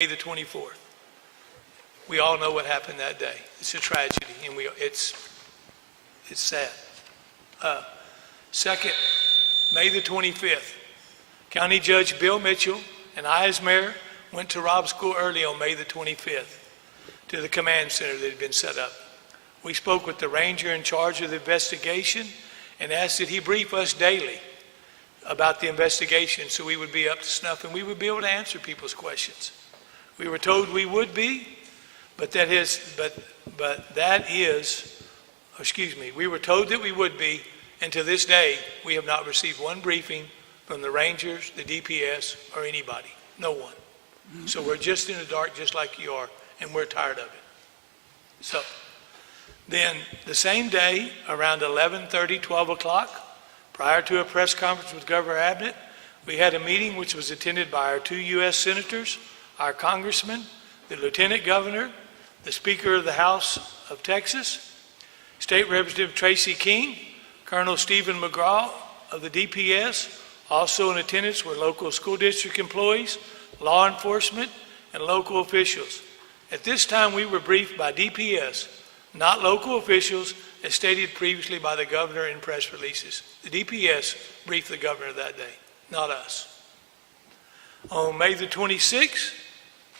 May the 24th. We all know what happened that day. It's a tragedy, and it's sad. Second, May the 25th, County Judge Bill Mitchell and I, as mayor, went to Rob's school early on May the 25th to the command center that had been set up. We spoke with the ranger in charge of the investigation and asked that he brief us daily about the investigation so we would be up to snuff and we would be able to answer people's questions. We were told we would be, we were told that we would be, and to this day, we have not received one briefing from the Rangers, the DPS, or anybody. No one. So we're just in the dark just like you are, and we're tired of it. So then the same day, around 11:30, 12 o'clock, prior to a press conference with Governor Abbott, we had a meeting which was attended by our 2 U.S. senators, our congressman, the lieutenant governor, the Speaker of the House of Texas, State Representative Tracy King, Colonel Stephen McGraw of the DPS. Also in attendance were local school district employees, law enforcement, and local officials. At this time, we were briefed by DPS, not local officials, as stated previously by the governor in press releases. The DPS briefed the governor that day, not us. On May the 26th,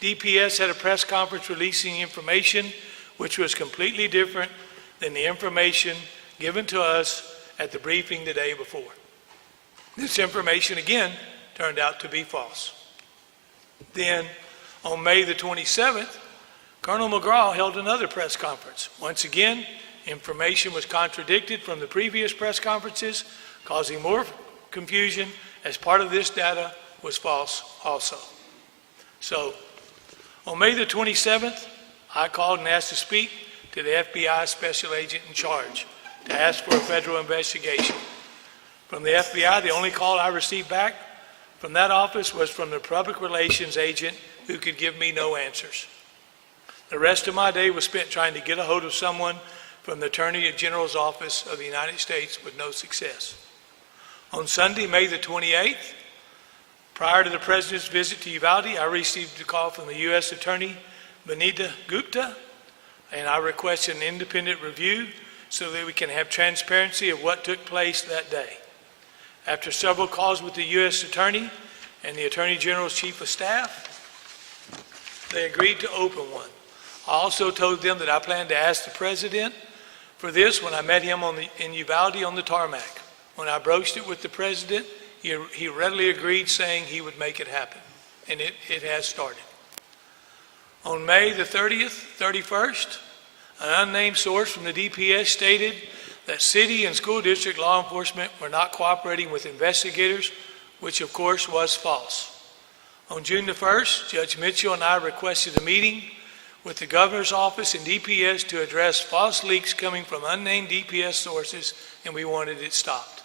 DPS had a press conference releasing information which was completely different than the information given to us at the briefing the day before. This information, again, turned out to be false. Then, on May the 27th, Colonel McGraw held another press conference. Once again, information was contradicted from the previous press conferences, causing more confusion as part of this data was false also. So, on May the 27th, I called and asked to speak to the FBI special agent in charge to ask for a federal investigation. From the FBI, the only call I received back from that office was from the public relations agent who could give me no answers. The rest of my day was spent trying to get a hold of someone from the Attorney General's Office of the United States with no success. On Sunday, May the 28th, prior to the President's visit to Uvalde, I received a call from the U.S. Attorney Vanita Gupta, and I requested an independent review so that we can have transparency of what took place that day. After several calls with the U.S. Attorney and the Attorney General's Chief of Staff, they agreed to open one. I also told them that I planned to ask the President for this when I met him in Uvalde on the tarmac. When I broached it with the President, he readily agreed, saying he would make it happen, and it has started. On May the 30th, 31st, an unnamed source from the DPS stated that city and school district law enforcement were not cooperating with investigators, which of course was false. On June the 1st, Judge Mitchell and I requested a meeting with the governor's office and DPS to address false leaks coming from unnamed DPS sources, and we wanted it stopped.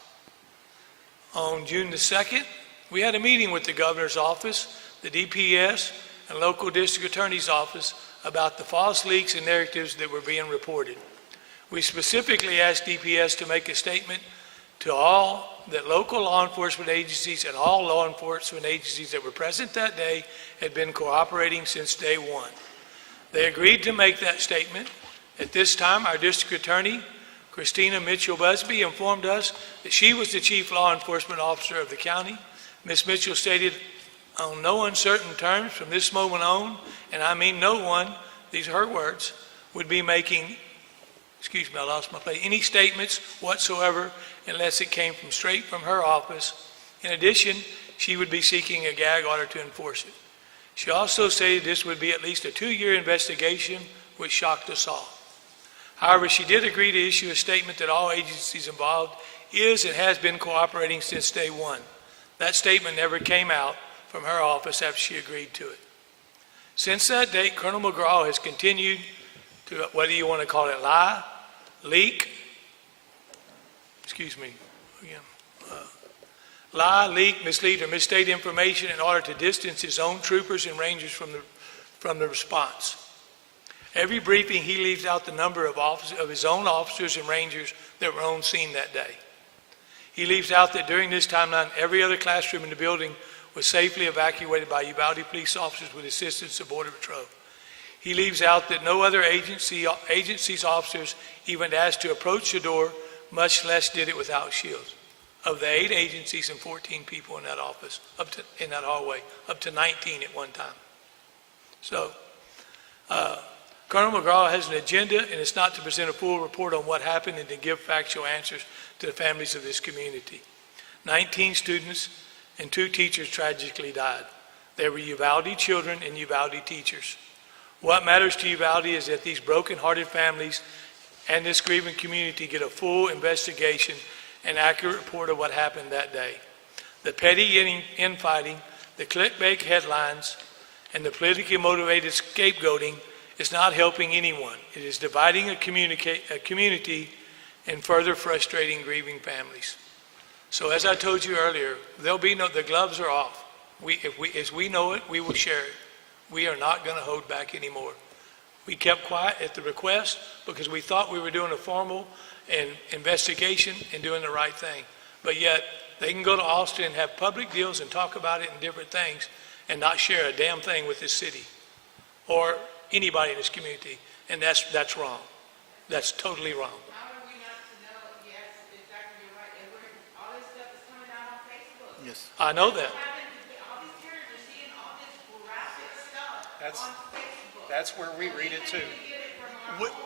On June the 2nd, we had a meeting with the governor's office, the DPS, and local district attorney's office about the false leaks and narratives that were being reported. We specifically asked DPS to make a statement to all that local law enforcement agencies and all law enforcement agencies that were present that day had been cooperating since day one. They agreed to make that statement. At this time, our district attorney, Christina Mitchell Busby, informed us that she was the chief law enforcement officer of the county. Ms. Mitchell stated, on no uncertain terms from this moment on, and I mean no one, these are her words, would be making, I lost my place, any statements whatsoever unless it came straight from her office. In addition, she would be seeking a gag order to enforce it. She also stated this would be at least a 2-year investigation, which shocked us all. However, she did agree to issue a statement that all agencies involved is and has been cooperating since day one. That statement never came out from her office after she agreed to it. Since that date, Colonel McGraw has continued to, whether you want to call it lie, leak, mislead, or misstate information in order to distance his own troopers and rangers from the response. Every briefing, he leaves out the number of his own officers and rangers that were on scene that day. He leaves out that during this timeline, every other classroom in the building was safely evacuated by Uvalde police officers with assistance of Border Patrol. He leaves out that no other agency's officers even asked to approach the door, much less did it without shields. Of the 8 agencies and 14 people in that office, in that hallway, up to 19 at one time. So, Colonel McGraw has an agenda, and it's not to present a full report on what happened and to give factual answers to the families of this community. 19 students and 2 teachers tragically died. They were Uvalde children and Uvalde teachers. What matters to Uvalde is that these broken-hearted families and this grieving community get a full investigation and accurate report of what happened that day. The petty infighting, the clickbait headlines, and the politically motivated scapegoating is not helping anyone. It is dividing a community and further frustrating grieving families. So as I told you earlier, the gloves are off. As we know it, we will share it. We are not going to hold back anymore. We kept quiet at the request because we thought we were doing a formal investigation and doing the right thing. But yet, they can go to Austin and have public deals and talk about it and different things and not share a damn thing with this city or anybody in this community. And that's wrong. That's totally wrong. How are we not to know? Yes, exactly, you're right. And all this stuff is coming out on Facebook. Yes. I know that. All these parents are seeing all this graphic stuff on Facebook. That's where we read it too.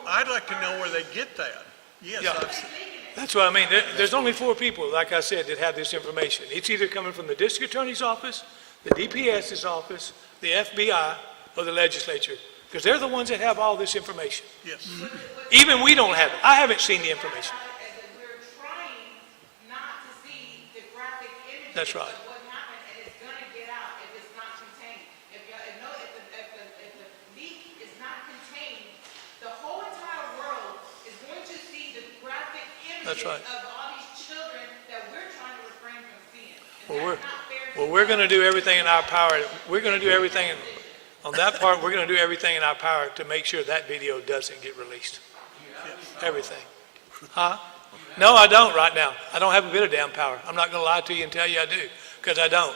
I'd like to know where they get that. Yes, Yeah. I've seen. That's what I mean. There's only 4 people, like I said, that have this information. It's either coming from the district attorney's office, the DPS's office, the FBI, or the legislature, because they're the ones that have all this information. Yes. Even we don't have it. I haven't seen the information. We're trying not to see the graphic images That's right. of what happened, and it's going to get out if it's not contained. If the leak is not contained, the whole entire world is going to see the graphic images That's right. of all these children that we're trying to refrain from seeing. And Well, that's not fair to we're going to do everything in our power. We're going to do everything on that part. We're going to do everything in our power to make sure that video doesn't get released. Everything. Huh? No, I don't right now. I don't have a bit of damn power. I'm not going to lie to you and tell you I do, because I don't.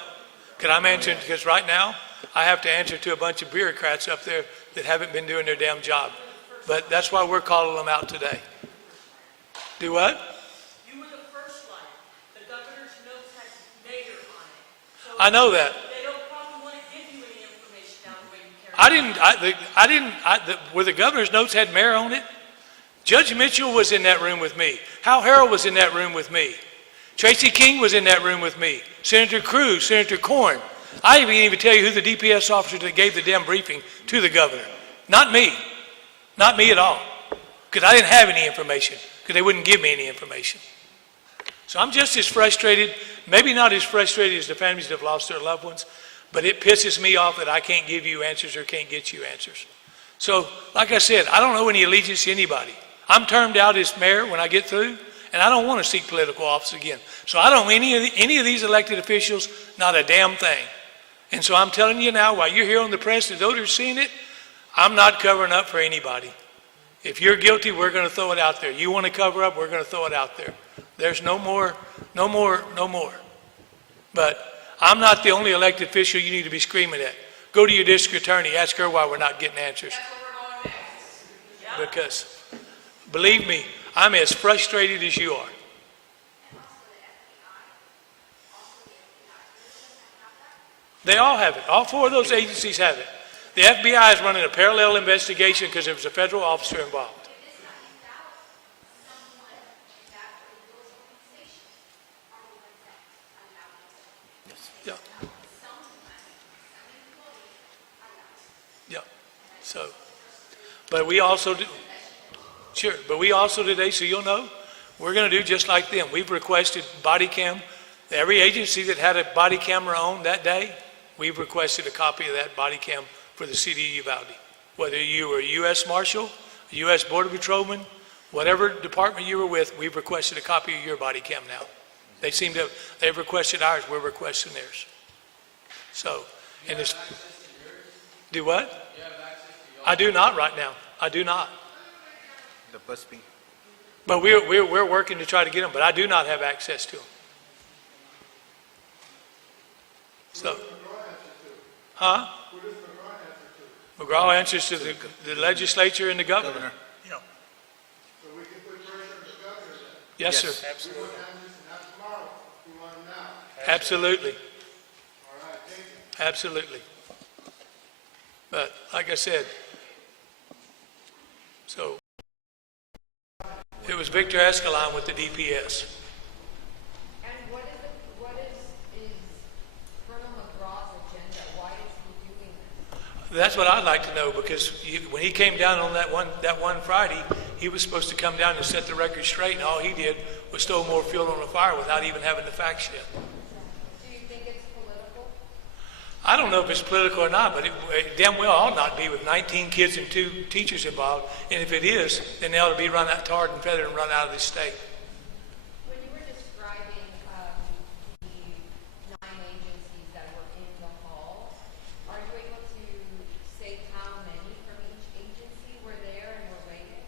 Because right now, I have to answer to a bunch of bureaucrats up there that haven't been doing their damn job. But that's why we're calling them out today. Do what? You were the first one. The governor's notes has mayor on it. So I know that. they don't probably want to give you any information down the way you carry it. Where the governor's notes had mayor on it, Judge Mitchell was in that room with me. Hal Harrell was in that room with me. Tracy King was in that room with me. Senator Cruz, Senator Corn. I didn't even tell you who the DPS officer that gave the damn briefing to the governor. Not me. Not me at all. Because I didn't have any information. Because they wouldn't give me any information. So I'm just as frustrated, maybe not as frustrated as the families that have lost their loved ones, but it pisses me off that I can't give you answers or can't get you answers. So, like I said, I don't owe any allegiance to anybody. I'm termed out as mayor when I get through, and I don't want to seek political office again. So I don't owe any of these elected officials not a damn thing. And so I'm telling you now, while you're here on the press, the voters seeing it, I'm not covering up for anybody. If you're guilty, we're going to throw it out there. You want to cover up, we're going to throw it out there. There's no more. But I'm not the only elected official you need to be screaming at. Go to your district attorney, ask her why we're not getting answers. That's where we're going next. Because, believe me, I'm as frustrated as you are. They all have it. All 4 of those agencies have it. The FBI is running a parallel investigation because there was a federal officer involved. Yeah. Yeah. So, but we also do. Sure, but we also today, so you'll know, we're going to do just like them. We've requested body cam. Every agency that had a body camera on that day, we've requested a copy of that body cam for the city of Uvalde. Whether you were a U.S. Marshal, a U.S. Border Patrolman, whatever department you were with, we've requested a copy of your body cam now. They've requested ours, we're requesting theirs. So, and it's, do what? I do not right now. I do not. The bus being. But we're working to try to get them, but I do not have access to them. So. Huh? McGraw answers to the legislature and the governor. Yeah. Yes, sir. Absolutely. Absolutely. Absolutely. But like I said, so it was Victor Escalon with the DPS. And what is Colonel McGraw's agenda? Why is he doing this? That's what I'd like to know, because when he came down on that one Friday, he was supposed to come down and set the record straight, and all he did was throw more fuel on the fire without even having the facts yet. Do you think it's political? I don't know if it's political or not, but it damn well ought not be with 19 kids and 2 teachers involved. And if it is, then they ought to be run out tarred and feathered and run out of this state. When you were describing the 9 agencies that were in the hall, are you able to say how many from each agency were there and were waiting?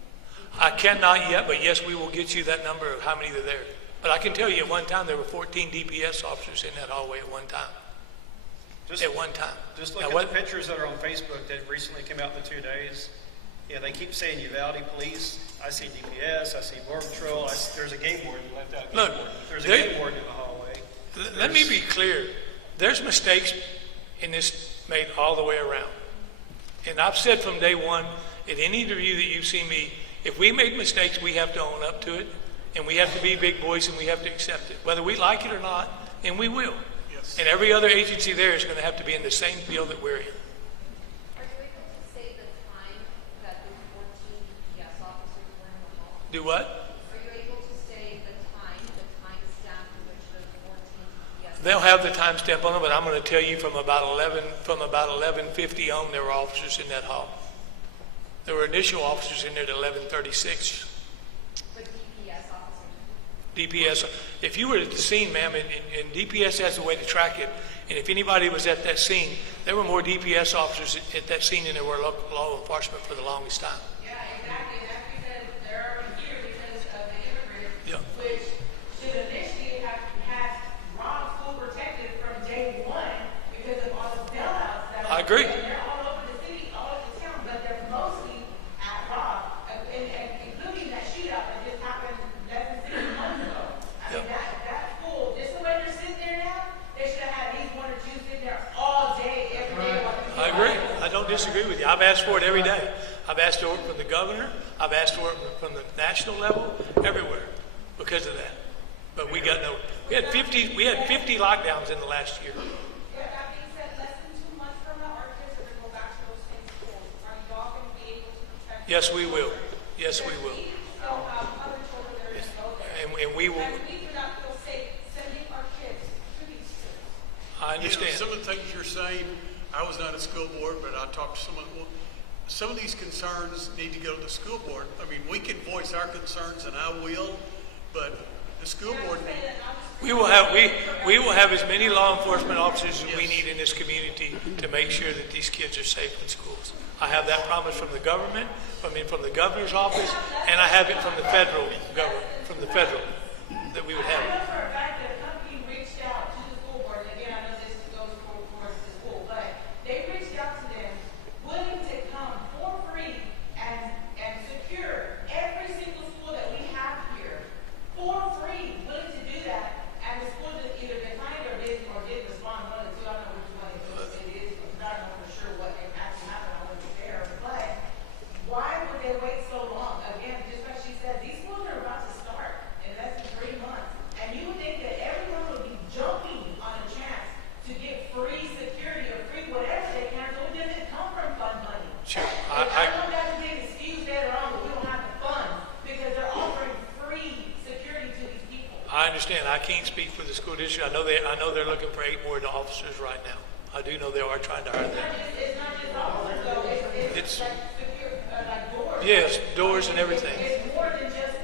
I cannot yet, but yes, we will get you that number of how many are there. But I can tell you at one time there were 14 DPS officers in that hallway at one time. At one time. Just look Now, at what- the pictures that are on Facebook that recently came out in the 2 days. Yeah, they keep saying Uvalde police. I see DPS. I see Border Patrol. there's a game warden. You left out game Look, warden. There's a they- game warden in the hallway. Let me be clear. There's mistakes in this made all the way around. And I've said from day one, in any interview that you've seen me, if we make mistakes, we have to own up to it. And we have to be big boys and we have to accept it. Whether we like it or not, and we will. Yes. And every other agency there is going to have to be in the same field that we're in. Are you able to say the time that those 14 DPS officers were in the hall? Do what? Are you able to say the time stamp in which those 14 DPS? They'll have the timestamp on them, but I'm going to tell you from about 11:50 on, there were officers in that hall. There were initial officers in there at 11:36. But DPS officers? DPS, if you were at the scene, ma'am, and DPS has a way to track it, and if anybody was at that scene, there were more DPS officers at that scene than there were law enforcement for the longest time. Yeah, exactly. That's because they're already here because of the immigrants, Yeah. which should initially have had Rob's school protected from day one because of all the bailouts that I agree. And they're all over the city, all over the town, but they're mostly at Rob, and including that shootout that just happened less than 6 months ago. I mean, that school, just the way they're sitting there now, they should have had at least 1 or 2 sitting there all day, every day. while the I agree. I don't disagree with you. I've asked for it every day. I've asked for it from the governor. I've asked for it from the national level, everywhere, because of that. But we got no. We had 50 lockdowns in the last year. Yeah, that being said, less than 2 months from now, our kids are gonna go back to those same schools. Are y'all gonna be able to protect? Yes, we will. Yes, we will. We still have other children that are gonna go there. And we will. And we do not feel safe sending our kids to these schools. I You know, understand. some of the things you're saying, I was not at school board, but I talked to some of these concerns need to go to the school board. I mean, we can voice our concerns, and I will, but the school board, We will have as many law enforcement officers as we need in this community to make sure that these kids are safe in schools. I have that promise from the government, from the governor's office, and I have it from the federal government, that we would I have know it. for a fact that a company reached out to the school board, and again, I know this goes towards the school, but they reached out to them, willing to come for free and secure every single school that we have here, for free, willing to do that, and the school just either declined or didn't respond, one of the two. I don't know which one it is, because I don't know for sure what actually happened, I wasn't there, but why would they wait so long? Again, just like she said, these schools are about to start in less than 3 months, and you would think that everyone would be jumping on a chance to get free security or free whatever they can, so it doesn't come from fund money. Sure. I know that would be an excuse later on, but we don't have the funds, because they're offering free security to these people. I understand. I can't speak for the school district. I know they're looking for 8 more officers right now. I do know they are trying to hire them. It's not just officers, though, it's like secure, like doors. Yes, doors and everything. It's more than just,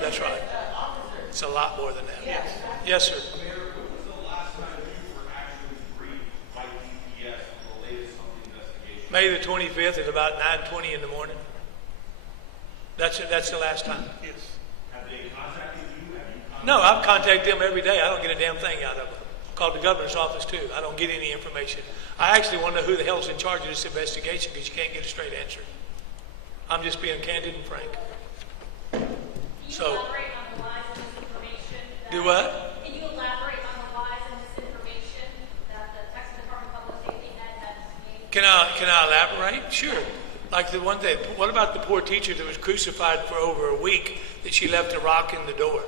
That's right. officers. It's a lot more than that. Yeah. Yes, sir. Mayor, when was the last time you were actually briefed by DPS on the latest on the investigation? May the 25th at about 9:20 in the morning. That's the last time. yes. Have they contacted you? Have you contacted? No, I've contacted them every day. I don't get a damn thing out of them. called the governor's office too. I don't get any information. I actually want to know who the hell's in charge of this investigation because you can't get a straight answer. I'm just being candid and frank. Can you So, elaborate on the lies and misinformation? do what? Can you elaborate on the lies and misinformation that the Texas Department of Public Safety has made? Can I elaborate? Sure. Like the one thing, what about the poor teacher that was crucified for over a week that she left a rock in the door?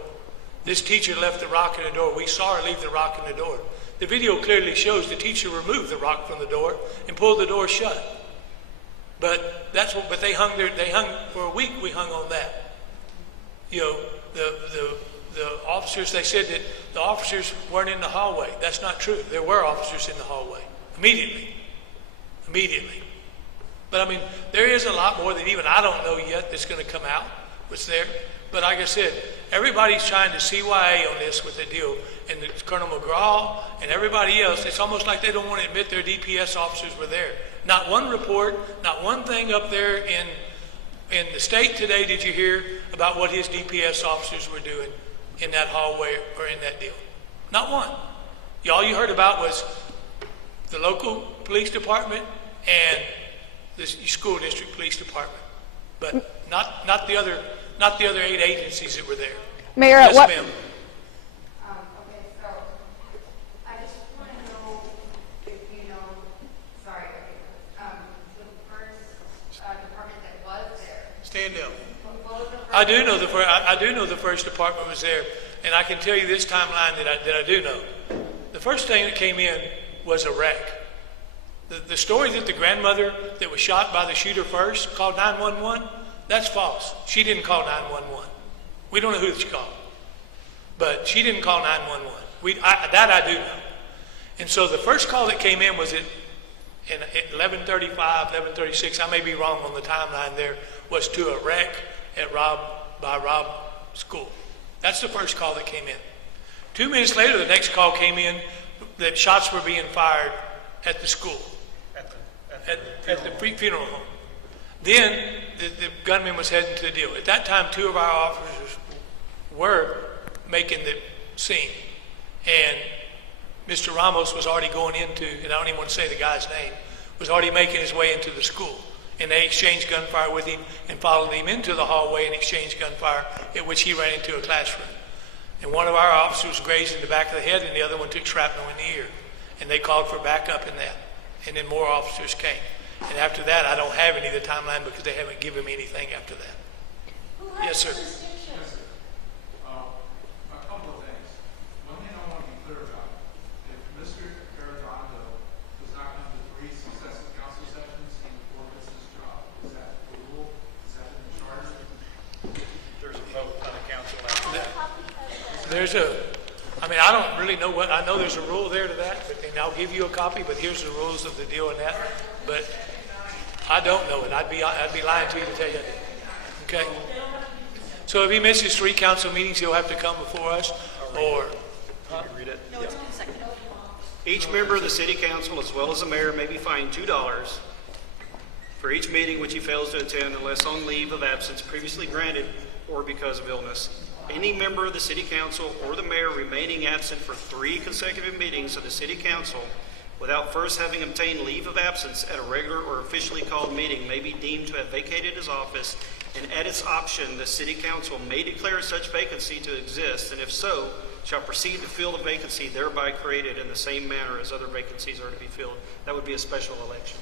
This teacher left the rock in the door. We saw her leave the rock in the door. The video clearly shows the teacher removed the rock from the door and pulled the door shut. But they hung for a week. We hung on that. You know, the officers. They said that the officers weren't in the hallway. That's not true. There were officers in the hallway immediately. But I mean, there is a lot more that even I don't know yet that's going to come out. What's there? But like I said, everybody's trying to CYA on this with the deal, and Colonel McGraw and everybody else. It's almost like they don't want to admit their DPS officers were there. Not one report, not one thing up there in the state today. Did you hear about what his DPS officers were doing in that hallway or in that deal? Not one. All you heard about was the local police department and the school district police department, but not the other 8 agencies that were there. Mayor, Yes, at what, ma'am. Okay, so I just want to know if you know, sorry, the first department that was there. Stand up. What was the first? I do know the first department was there, and I can tell you this timeline that I do know. The first thing that came in was a wreck. The story that the grandmother that was shot by the shooter first called 911, that's false. She didn't call 911. We don't know who she called, but she didn't call 911. That I do know. And so the first call that came in was at 11:35, 11:36. I may be wrong on the timeline there. Was to a wreck at Rob School. That's the first call that came in. 2 minutes later, the next call came in that shots were being fired at the school, at the funeral home. Then the gunman was heading to the deal. At that time, 2 of our officers were making the scene, and Mr. Ramos was already going into, and I don't even want to say the guy's name, was already making his way into the school. And they exchanged gunfire with him and followed him into the hallway and exchanged gunfire, at which he ran into a classroom. And one of our officers was grazed in the back of the head, and the other one took shrapnel in the ear. And they called for backup in that. And then more officers came. And after that, I don't have any of the timeline because they haven't given me anything after that. Yes, sir. A couple of things. One thing I want to be clear about, if Mr. Arredondo does not come to 3 successive council sessions, he forfeits his job. Is that the rule? Is that in the charter? There's a vote by the council after that. I don't really know I know there's a rule there to that, and I'll give you a copy, but here's the rules of the deal and that. But I don't know it. I'd be lying to you to tell you I did. Okay? So if he misses 3 council meetings, he'll have to come before us, or... You can read it. Each member of the city council, as well as the mayor, may be fined $2 for each meeting which he fails to attend unless on leave of absence previously granted or because of illness. Any member of the city council or the mayor remaining absent for 3 consecutive meetings of the city council without first having obtained leave of absence at a regular or officially called meeting may be deemed to have vacated his office, and at its option, the city council may declare such vacancy to exist, and if so, shall proceed to fill the vacancy thereby created in the same manner as other vacancies are to be filled. That would be a special election.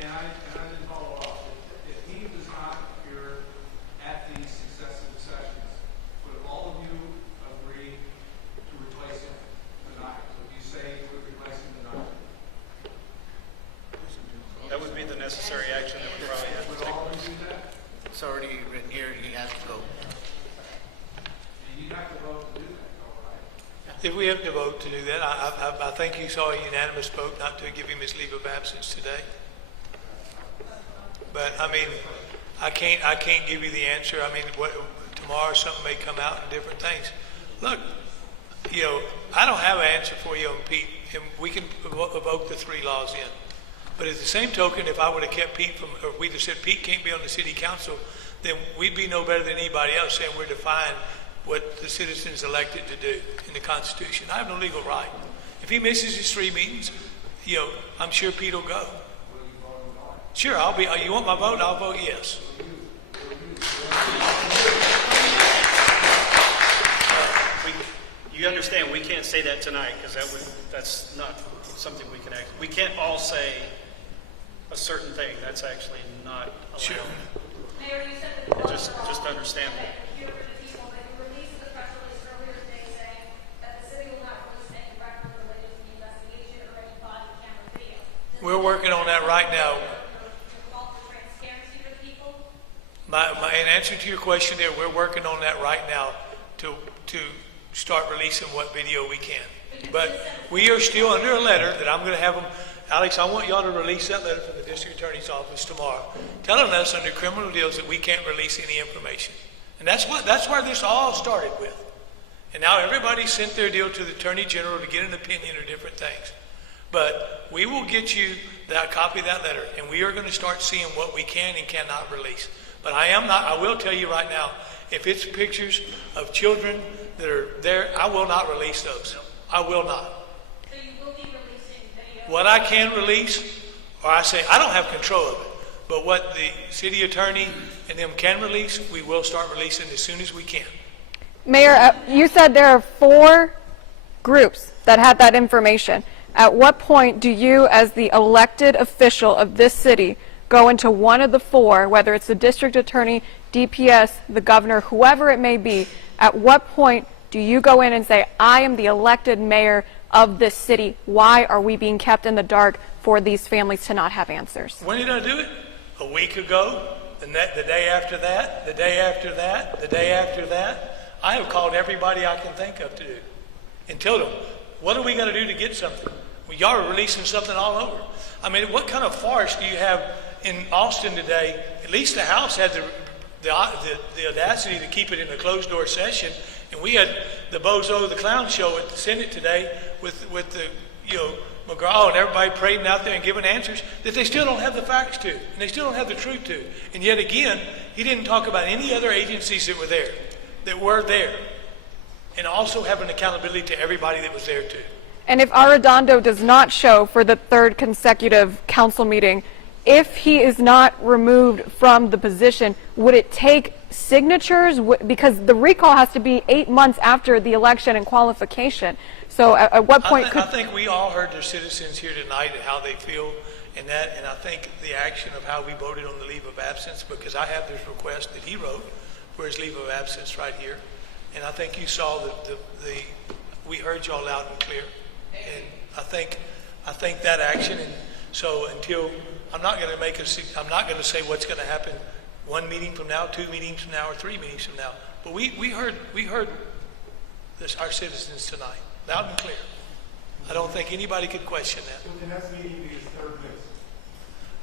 And I didn't follow up. If he does not appear at these successive sessions, would all of you agree to replace him tonight? Would you say you would replace him tonight? That would be the necessary action that would probably have to Would take. all of you do that? It's already written here, he has to go. And you'd have to vote to do that, though, right? If we have to vote to do that, I think you saw a unanimous vote not to give him his leave of absence today. But I mean, I can't give you the answer. I mean, tomorrow something may come out and different things. Look, I don't have an answer for you on Pete, and we can evoke the 3 laws in. But at the same token, if I would have kept Pete from, or we'd have said Pete can't be on the city council, then we'd be no better than anybody else saying we're defying what the citizens elected to do in the Constitution. I have no legal right. In If he misses his 3 meetings, I'm sure Pete will go. Sure, you want my vote? I'll vote yes. You understand, we can't say that tonight, because that's not something we can we can't all say a certain thing. That's actually not allowed. Sure. Mayor, you said that the Just understand that. here for the people, but you released the press release earlier today saying that the city will not release any record related to the investigation or any body camera video. We're working on that right now. Call for transparency for the people. In answer to your question there, we're working on that right now to start releasing what video we can. But we are still under a letter that I'm going to have them. Alex, I want y'all to release that letter from the district attorney's office tomorrow, telling us under criminal deals that we can't release any information. And that's where this all started with. And now everybody sent their deal to the attorney general to get an opinion or different things. But we will get you that copy of that letter, and we are going to start seeing what we can and cannot release. But I will tell you right now, if it's pictures of children that are there, I will not release those. I will not. So you will be releasing video. What I can release, or I say I don't have control of it, but what the city attorney and them can release, we will start releasing as soon as we can. Mayor, you said there are 4 groups that had that information. At what point do you, as the elected official of this city, go into one of the 4, whether it's the district attorney, DPS, the governor, whoever it may be, at what point do you go in and say, I am the elected mayor of this city? Why are we being kept in the dark for these families to not have answers? When did I do it? A week ago, the day after that, the day after that, the day after that. I have called everybody I can think of to do and told them, what are we going to do to get something? Well, y'all are releasing something all over. I mean, what kind of farce do you have in Austin today? At least the House had the audacity to keep it in a closed-door session, and we had the bozo, the clown show at the Senate today with the McGraw and everybody parading out there and giving answers that they still don't have the facts to, and they still don't have the truth to. And yet again, he didn't talk about any other agencies that were there, and also have an accountability to everybody that was there too. And if Arredondo does not show for the 3rd consecutive council meeting, if he is not removed from the position, would it take signatures? Because the recall has to be 8 months after the election and qualification. So at what point I think we all heard the citizens here tonight and how they feel and I think the action of how we voted on the leave of absence, because I have this request that he wrote for his leave of absence right here. And I think you saw we heard y'all loud and clear. And I think that action, and so until I'm not going to say what's going to happen 1 meeting from now, 2 meetings from now, or 3 meetings from now. But we heard our citizens tonight, loud and clear. I don't think anybody could question that. So the next meeting is 3rd place.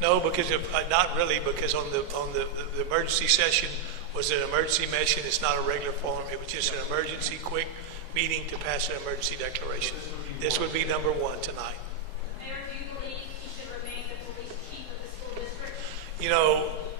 No, because not really, because on the emergency session was an emergency measure. It's not a regular forum. It was just an emergency quick meeting to pass an emergency declaration. This would be number 1 tonight. Mayor, do you believe he should remain the police chief of the school district?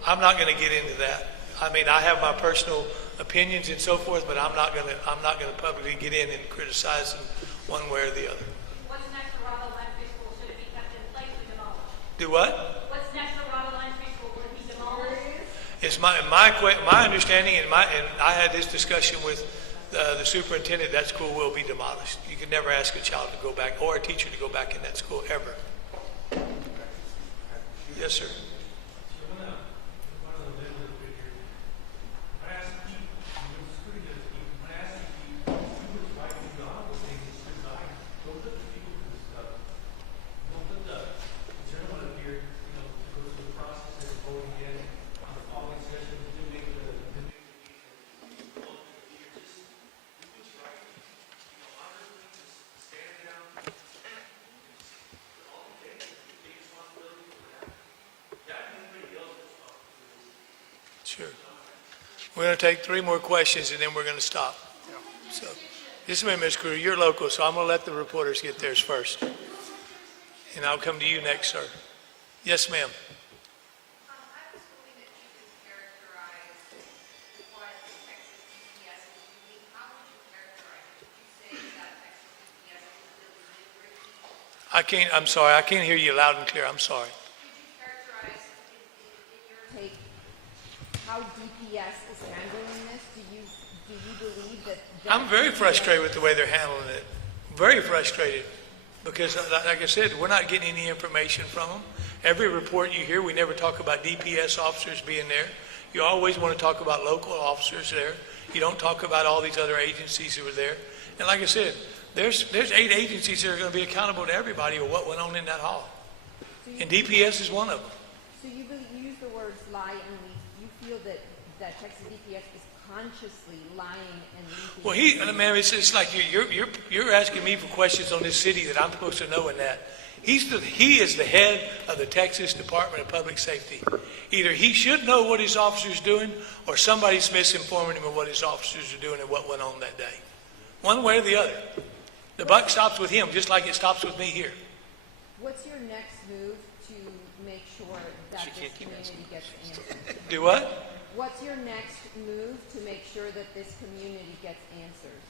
I'm not going to get into that. I mean, I have my personal opinions and so forth, but I'm not going to publicly get in and criticize them one way or the other. What's next for Robb Elementary School? Should it be kept in place or demolished? Do what? What's next for Robb Elementary School? Will it be demolished? It's my understanding, and I had this discussion with the superintendent. That school will be demolished. You can never ask a child to go back or a teacher to go back in that school ever. Yes, sir. Sure. We're going to take 3 more questions and then we're going to stop. So, just a minute, Ms. Crew. You're local, so I'm going to let the reporters get theirs first. And I'll come to you next, sir. Yes, ma'am. I was hoping that you could characterize what Texas DPS is doing. How would you characterize it? Would you say that Texas DPS is really I'm sorry, I can't hear you loud and clear, I'm sorry. Could you characterize, in your take, how DPS is handling this? Do you believe that? I'm very frustrated with the way they're handling it. Very frustrated. Because like I said, we're not getting any information from them. Every report you hear, we never talk about DPS officers being there. You always want to talk about local officers there. You don't talk about all these other agencies who are there. And like I said, there's 8 agencies that are going to be accountable to everybody of what went on in that hall. And DPS is one of them. So you use the words lie and leak. You feel that Texas DPS is consciously lying and leaking? Well, man, it's like you're asking me for questions on this city that I'm supposed to know in that. He is the head of the Texas Department of Public Safety. Either he should know what his officers are doing, or somebody's misinforming him of what his officers are doing and what went on that day. One way or the other. The buck stops with him, just like it stops with me here. What's your next move to make sure that this community gets answers? Do what? What's your next move to make sure that this community gets answers?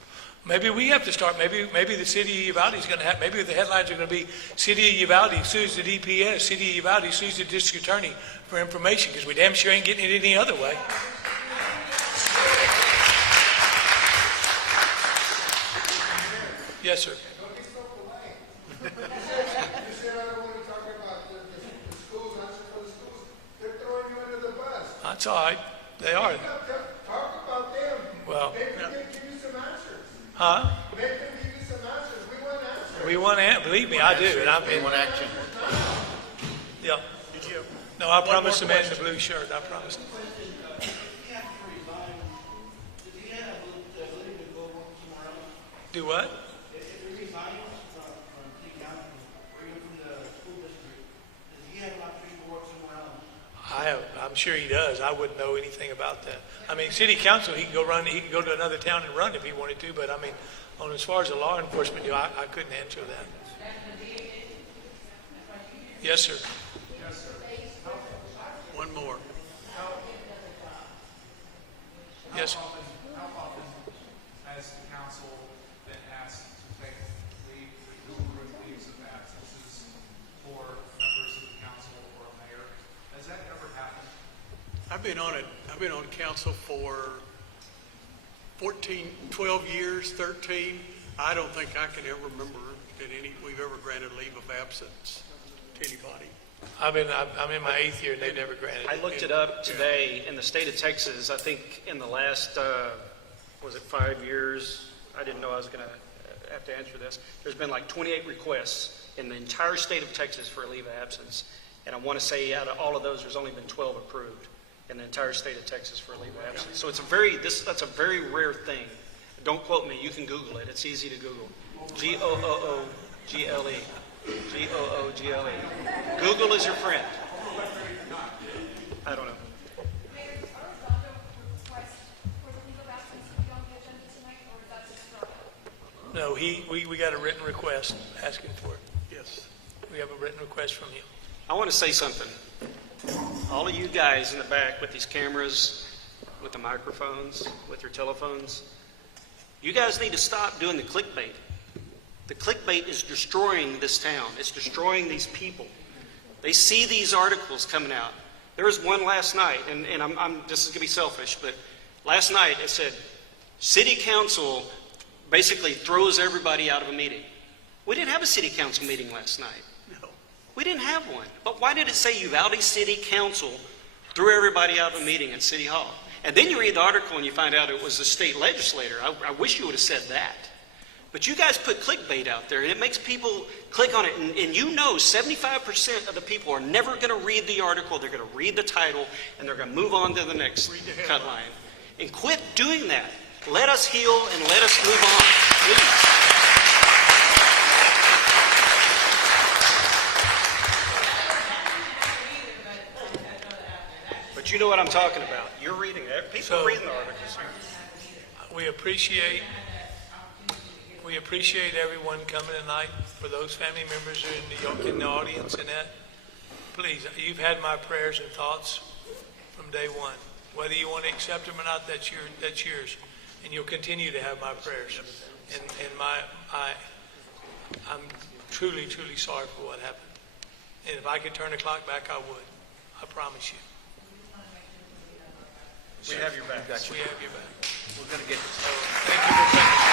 Maybe we have to start, maybe the city of Uvalde is going to have, maybe the headlines are going to be, City of Uvalde sues the DPS, City of Uvalde sues the district attorney for information, because we damn sure ain't getting it any other way. Yes, sir. Don't be so polite. You said I don't want to talk about the schools, answer for the schools. They're throwing you under the bus. That's all right. They are. Talk about them. Well, Maybe they give you some answers. huh? Make them give you some answers. We want answers. We want to, believe me, I do. And I'm We want action. yeah. Did you? No, I One promised the more man in the question. blue shirt. I promised. Do what? I'm sure he does. I wouldn't know anything about that. I mean, city council, he can go run. He can go to another town and run if he wanted to. But I mean, on as far as the law enforcement do, I couldn't answer that. Yes, sir. One more. Yes, sir. How often has the council been asked to take leave, deliberate leaves of absences for members of the council or a mayor? Has that ever happened? I've been on council for 12 years, 13. I don't think I can ever remember that we've ever granted leave of absence to anybody. I'm in my 8th year and they've never granted I looked it up today. In the state of Texas, I think in the last, 5 years, I didn't know I was going to have to answer this. There's been like 28 requests in the entire state of Texas for a leave of absence. And I want to say out of all of those, there's only been 12 approved in the entire state of Texas for a leave of absence. So it's that's a very rare thing. Don't quote me. You can Google it. It's easy to Google. Google. Google Google is your friend. I don't know. Mayor, is our Uvalde request for the leave of absence to be on the agenda tonight, or is that just start? No, we got a written request asking for it. Yes. We have a written request from him. I want to say something. All of you guys in the back with these cameras, with the microphones, with your telephones, you guys need to stop doing the clickbait. The clickbait is destroying this town. It's destroying these people. They see these articles coming out. There was one last night, and this is going to be selfish, but last night it said, City Council basically throws everybody out of a meeting. We didn't have a City Council meeting last night. No. We didn't have one. But why did it say Uvalde City Council threw everybody out of a meeting at City Hall? And then you read the article and you find out it was the state legislator. I wish you would have said that. But you guys put clickbait out there, and it makes people click on it. And you know 75% of the people are never going to read the article. They're going to read the title, and they're going to move on to the next cut line. And quit doing that. Let us heal and let us move on, please. But you know what I'm talking about. You're reading it. People are reading the articles. We appreciate everyone coming tonight. For those family members who are in the audience and that, please, you've had my prayers and thoughts from day one. Whether you want to accept them or not, that's yours. And you'll continue to have my prayers. And I'm truly, truly sorry for what happened. And if I could turn the clock back, I would. I promise you. We have your back. We have your back. We're gonna get this. Thank you for coming.